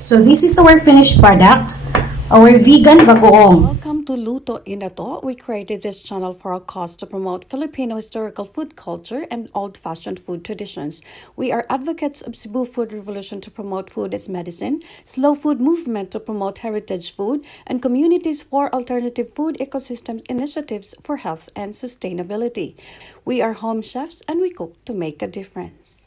So this is our finished product, our vegan bagoong. Welcome to Luto, Inato. We created this channel for a cause to promote Filipino historical food culture and old-fashioned food traditions. We are advocates of Cebu Food Revolution to promote food as medicine, slow food movement to promote heritage food, and communities for alternative food ecosystems initiatives for health and sustainability. We are home chefs and we cook to make a difference.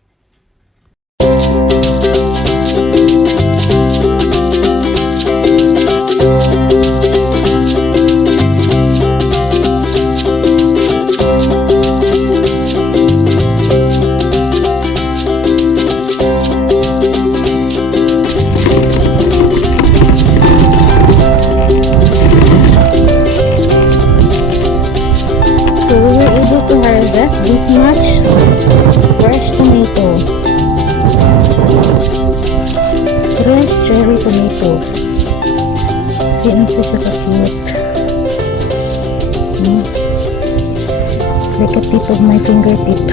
So we were able to harvest this much fresh tomato. Fresh cherry tomatoes. See, ano siya ka-cute. It's like a tip of my fingertip.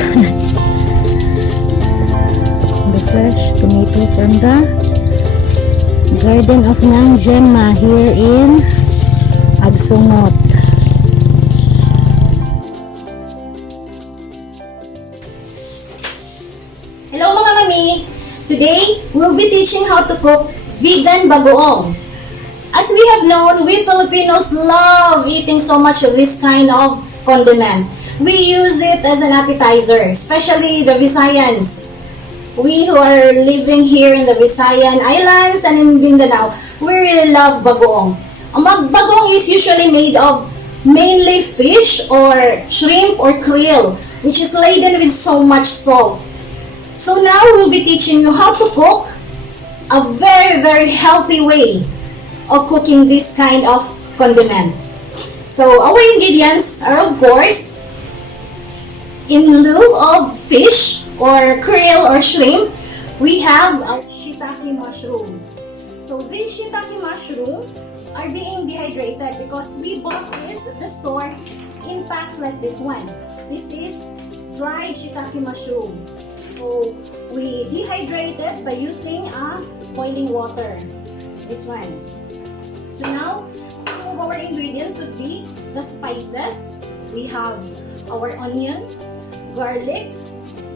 The fresh tomato from the Garden of Nang Gemma here in Agsungot. Hello mga mami! Today, we'll be teaching how to cook vegan bagoong. As we have known, we Filipinos love eating so much of this kind of condiment. We use it as an appetizer, especially the Visayans. We who are living here in the Visayan Islands and in Mindanao, we really love bagoong. Bagoong is usually made of mainly fish or shrimp or krill, which is laden with so much salt. So now we'll be teaching you how to cook a very healthy way of cooking this kind of condiment. So our ingredients are of course, in lieu of fish or krill or shrimp, we have our shiitake mushroom. So these shiitake mushrooms are being dehydrated because we bought this at the store in packs like this one. This is dried shiitake mushroom. So we dehydrate it by using boiling water. This one. So now, some of our ingredients would be the spices. We have our onion, garlic,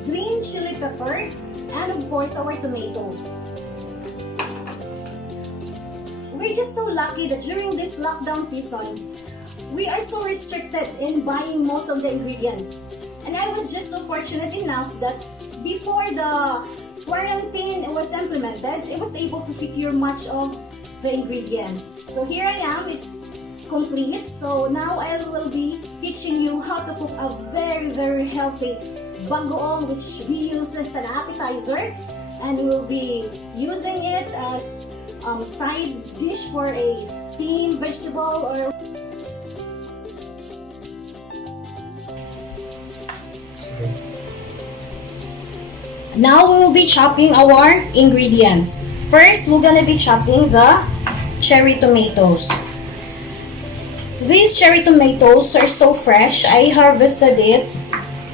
green chili pepper, and of course our tomatoes. We're just so lucky that during this lockdown season, we are so restricted in buying most of the ingredients. And I was just so fortunate enough that before the quarantine was implemented, I was able to secure much of the ingredients. So here I am, it's complete. So now I will be teaching you how to cook a very healthy bagoong, which we use as an appetizer, and we'll be using it as side dish for a steamed vegetable or Now we will be chopping our ingredients. First, we're gonna be chopping the cherry tomatoes. These cherry tomatoes are so fresh. I harvested it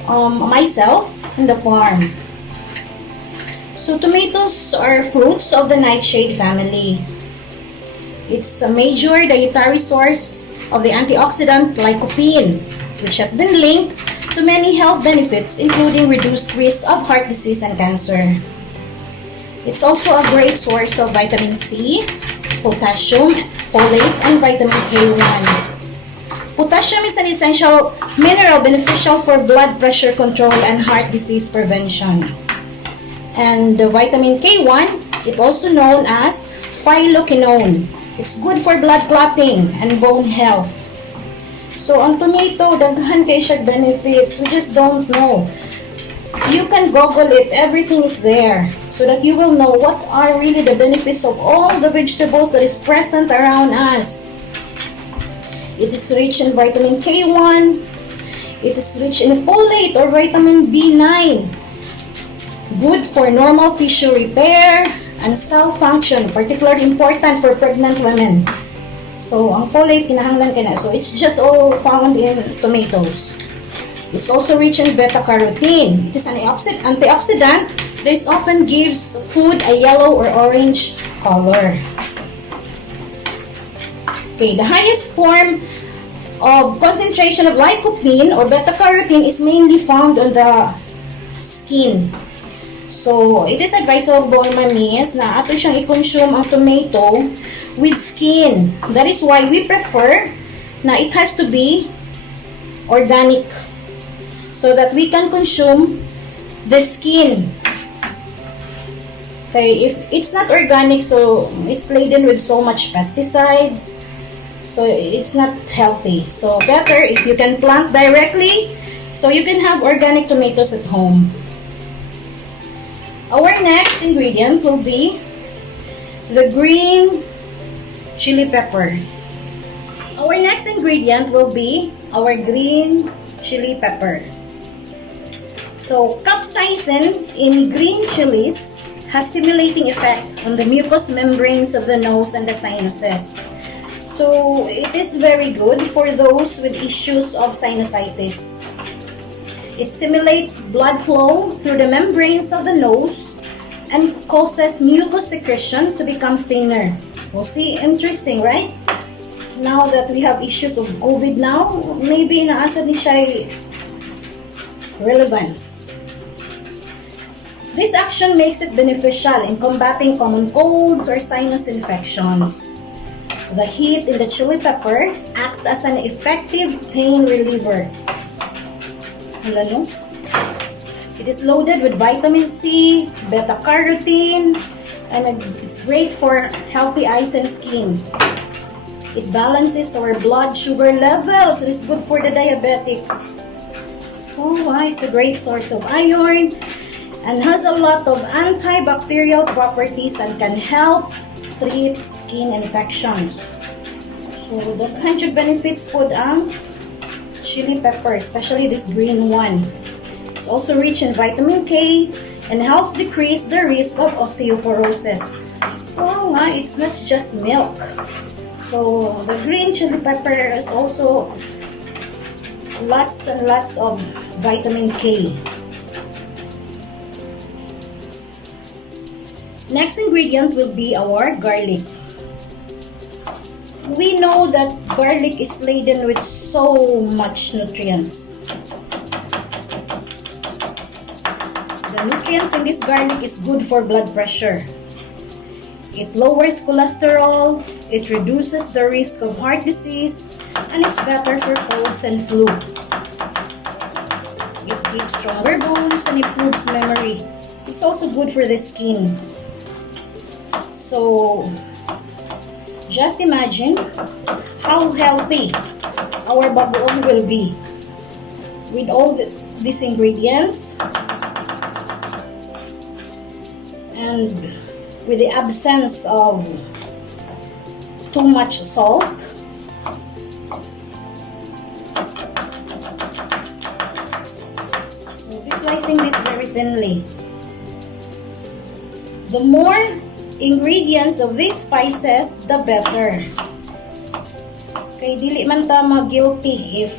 myself in the farm. So tomatoes are fruits of the nightshade family. It's a major dietary source of the antioxidant lycopene, which has been linked to many health benefits, including reduced risk of heart disease and cancer. It's also a great source of vitamin C, potassium, folate, and vitamin K1. Potassium is an essential mineral beneficial for blood pressure control and heart disease prevention. And the vitamin K1, it's also known as phyloquinone. It's good for blood clotting and bone health. So, ang tomato, daghan kay siya benefits. We just don't know. You can Google it. Everything is there. So that you will know what are really the benefits of all the vegetables that is present around us. It is rich in vitamin K1. It is rich in folate or vitamin B9. Good for normal tissue repair and cell function. Particularly important for pregnant women. So, ang folate, kinahanglan ka na. So, it's just all found in tomatoes. It's also rich in beta-carotene. It is an antioxidant This often gives food a yellow or orange color. Okay, the highest form of concentration of lycopene or beta-carotene is mainly found on the skin. So, it is advisable, mamis, na ato siyang i-consume ang tomato with skin. That is why we prefer na it has to be organic so that we can consume the skin. Okay, if it's not organic, so it's laden with so much pesticides, so it's not healthy. So better if you can plant directly, so you can have organic tomatoes at home. Our next ingredient will be the green chili pepper. Our next ingredient will be our green chili pepper. So, capsaicin in green chilies has stimulating effect on the mucous membranes of the nose and the sinuses. So, it is very good for those with issues of sinusitis. It stimulates blood flow through the membranes of the nose and causes mucus secretion to become thinner. We'll see, interesting, right? Now that we have issues of COVID now, maybe naasa ni siya relevance. This action makes it beneficial in combating common colds or sinus infections. The heat in the chili pepper acts as an effective pain reliever. It is loaded with vitamin C, beta-carotene, and it's great for healthy eyes and skin. It balances our blood sugar levels. It is good for the diabetics. Oh, it's a great source of iron and has a lot of antibacterial properties and can help treat skin infections. So, the hundred benefits po ang chili pepper, especially this green one. It's also rich in vitamin K and helps decrease the risk of osteoporosis. Oh, it's not just milk. So, the green chili pepper is also lots and lots of vitamin K. Next ingredient will be our garlic. We know that garlic is laden with so much nutrients. The nutrients in this garlic is good for blood pressure. It lowers cholesterol, it reduces the risk of heart disease, and it's better for colds and flu. It gives stronger bones and improves memory. It's also good for the skin. So, just imagine how healthy our bagoong will be with all these ingredients and with the absence of too much salt. So, be slicing this very thinly. The more ingredients of these spices, the better. Kay dili man ta ma-guilty if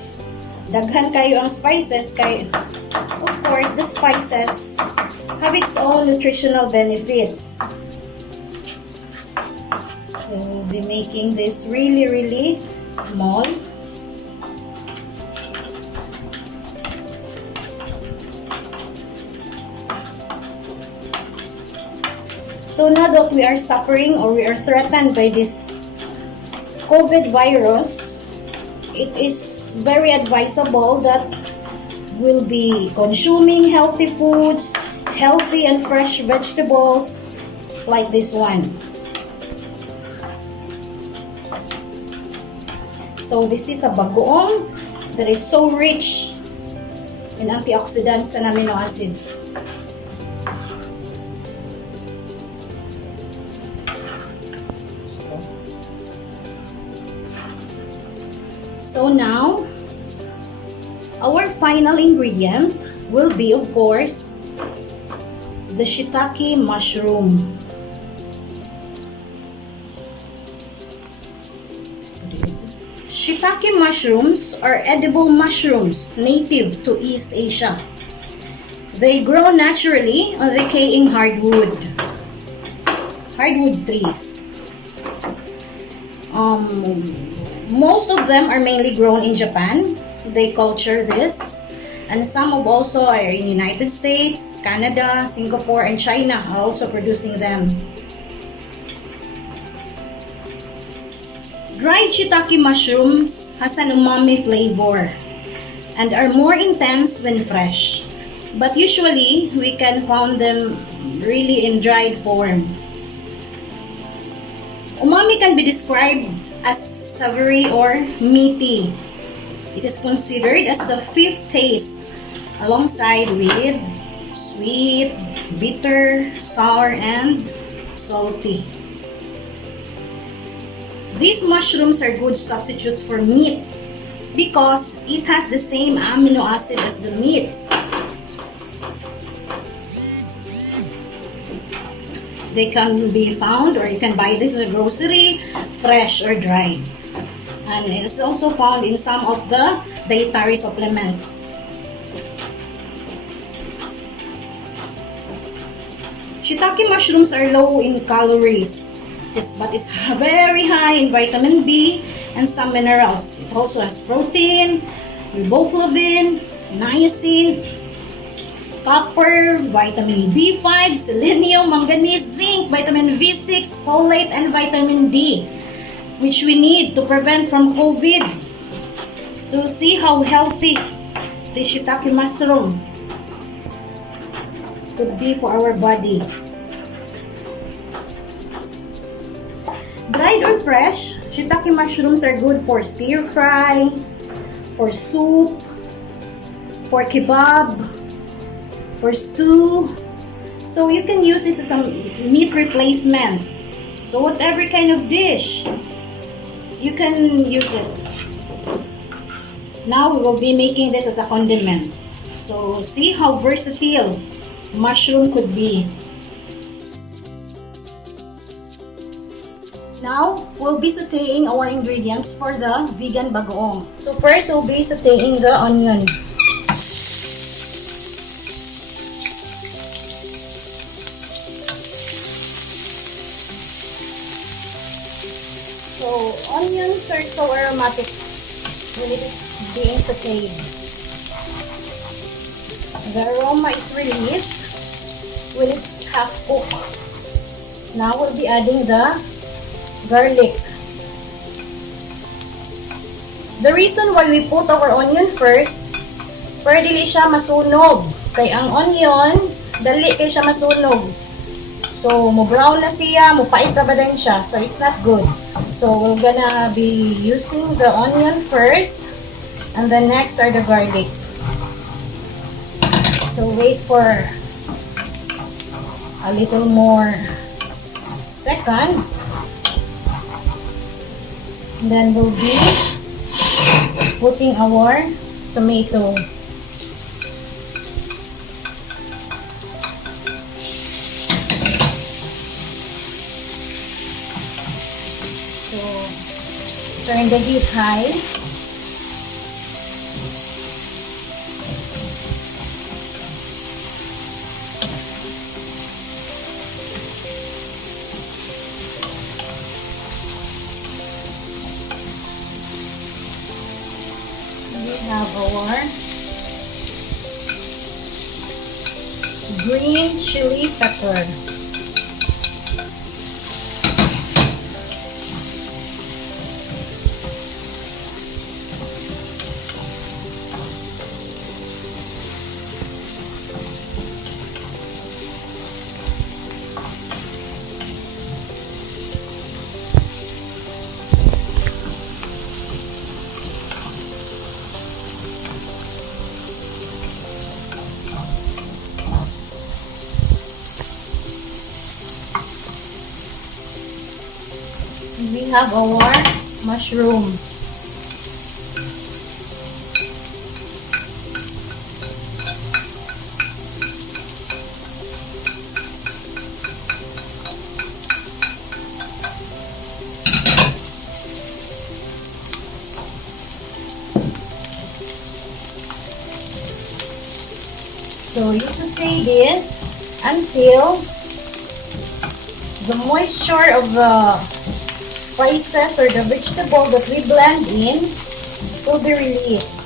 daghan kayo ang spices, kay of course the spices have its own nutritional benefits. So we'll be making this really small. So now that we are suffering or we are threatened by this COVID virus, it is very advisable that we'll be consuming healthy foods, healthy and fresh vegetables like this one. So this is a bagoong that is so rich in antioxidants and amino acids. So now, our final ingredient will be, of course, the shiitake mushroom. Shiitake mushrooms are edible mushrooms native to East Asia. They grow naturally on decaying hardwood trees. Most of them are mainly grown in Japan. They culture this. And some of also are in United States, Canada, Singapore, and China are also producing them. Dried shiitake mushrooms has an umami flavor and are more intense when fresh. But usually, we can find them really in dried form. Umami can be described as savory or meaty. It is considered as the fifth taste, alongside with sweet, bitter, sour, and salty. These mushrooms are good substitutes for meat because it has the same amino acid as the meats. They can be found, or you can buy this in the grocery, fresh or dried. And it is also found in some of the dietary supplements. Shiitake mushrooms are low in calories, but it's very high in vitamin B and some minerals. It also has protein, riboflavin, niacin, copper, vitamin B5, selenium, manganese, zinc, vitamin B6, folate, and vitamin D, which we need to prevent from COVID. So see how healthy the shiitake mushroom could be for our body. Dried or fresh, shiitake mushrooms are good for stir fry, for soup, for kebab, for stew. So you can use this as a meat replacement. So whatever kind of dish, you can use it. Now we will be making this as a condiment. So see how versatile mushroom could be. Now, we'll be sauteing our ingredients for the vegan bagoong. So first, we'll be sauteing the onion. So, onions are so aromatic when it is being sauteed. The aroma is released when it's half cooked. Now, we'll be adding the garlic. The reason why we put our onion first, para dili siya masunog. Kay ang onion, dali kay siya masunog. So, mo-brown na siya, mo-pait na ba din siya. So, it's not good. So, we're gonna be using the onion first, and then next are the garlic. So, wait for a little more seconds. And then we'll be putting our tomato. So, turn the heat high. We have our green chili pepper. We have our mushroom. So you saute this until the moisture of the spices or the vegetable that we blend in will be released.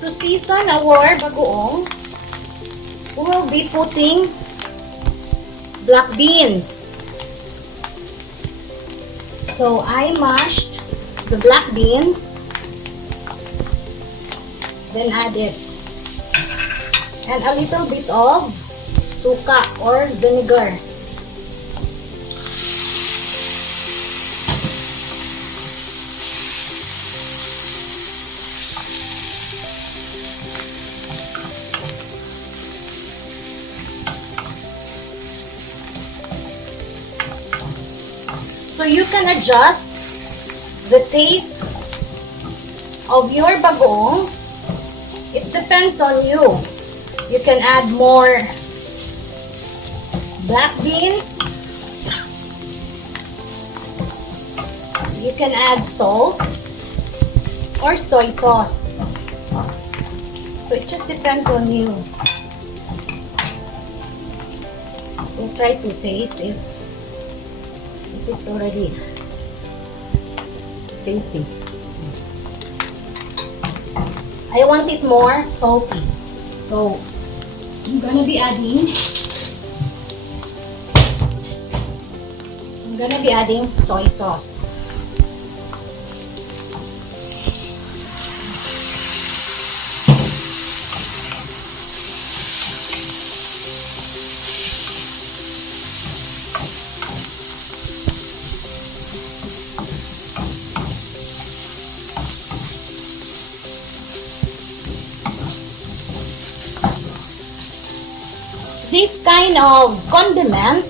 To season our bagoong, we will be putting black beans. So I mashed the black beans, then add it, and a little bit of suka or vinegar. So you can adjust the taste of your bagoong. It depends on you. You can add more black beans. You can add salt or soy sauce. So it just depends on you. We'll try to taste if it's already tasty. I want it more salty. So I'm gonna be adding soy sauce. This kind of condiment,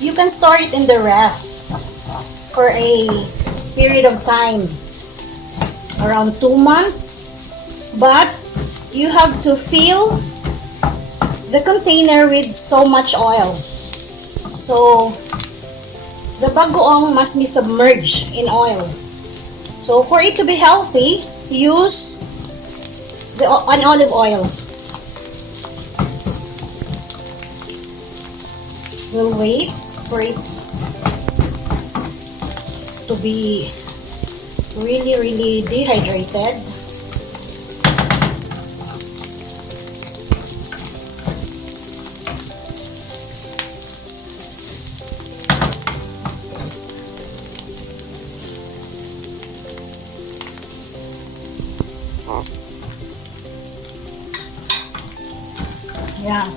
you can store it in the ref for a period of time, around 2 months, but you have to fill the container with so much oil. So the bagoong must be submerged in oil. So for it to be healthy, use an olive oil. We'll wait for it to be really dehydrated. Yeah.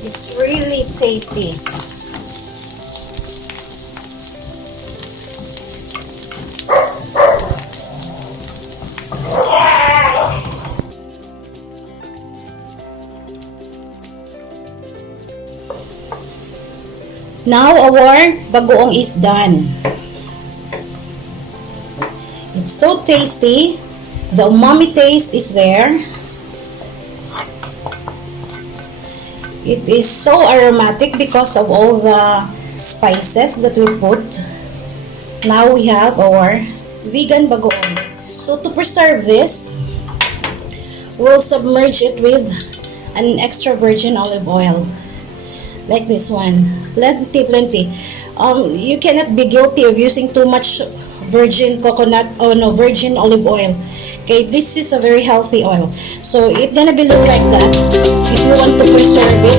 It's really tasty. Now our bagoong is done. It's so tasty. The umami taste is there. It is so aromatic because of all the spices that we put. Now we have our vegan bagoong. So to preserve this, we'll submerge it with an extra virgin olive oil. Like this one. Plenty. You cannot be guilty of using too much virgin virgin olive oil. Okay, this is a very healthy oil. So it's gonna be look like that. If you want to preserve it,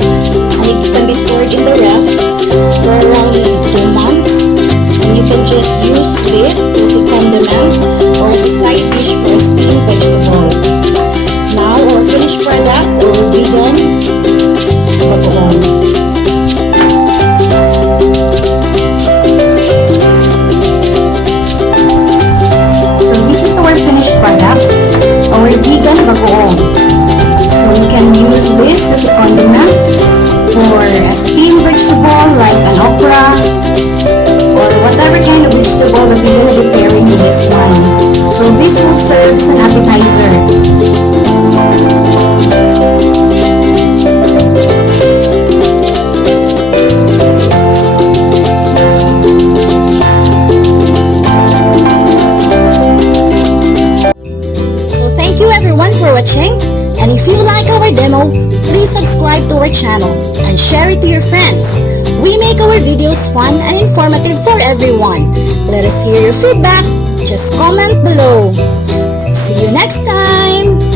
and it can be stored in the ref for around 2 months. And you can just use this as a condiment or as a side dish for a steamed vegetable. Now our finished product, our vegan bagoong. Product, our vegan bagoong. So you can use this as a condiment for a steamed vegetable like an okra or whatever kind of vegetable that you're going to be pairing with this one. So this will serve as an appetizer. watching. And if you like our demo, please subscribe to our channel and share it to your friends. We make our videos fun and informative for everyone. Let us hear your feedback. Just comment below. See you next time!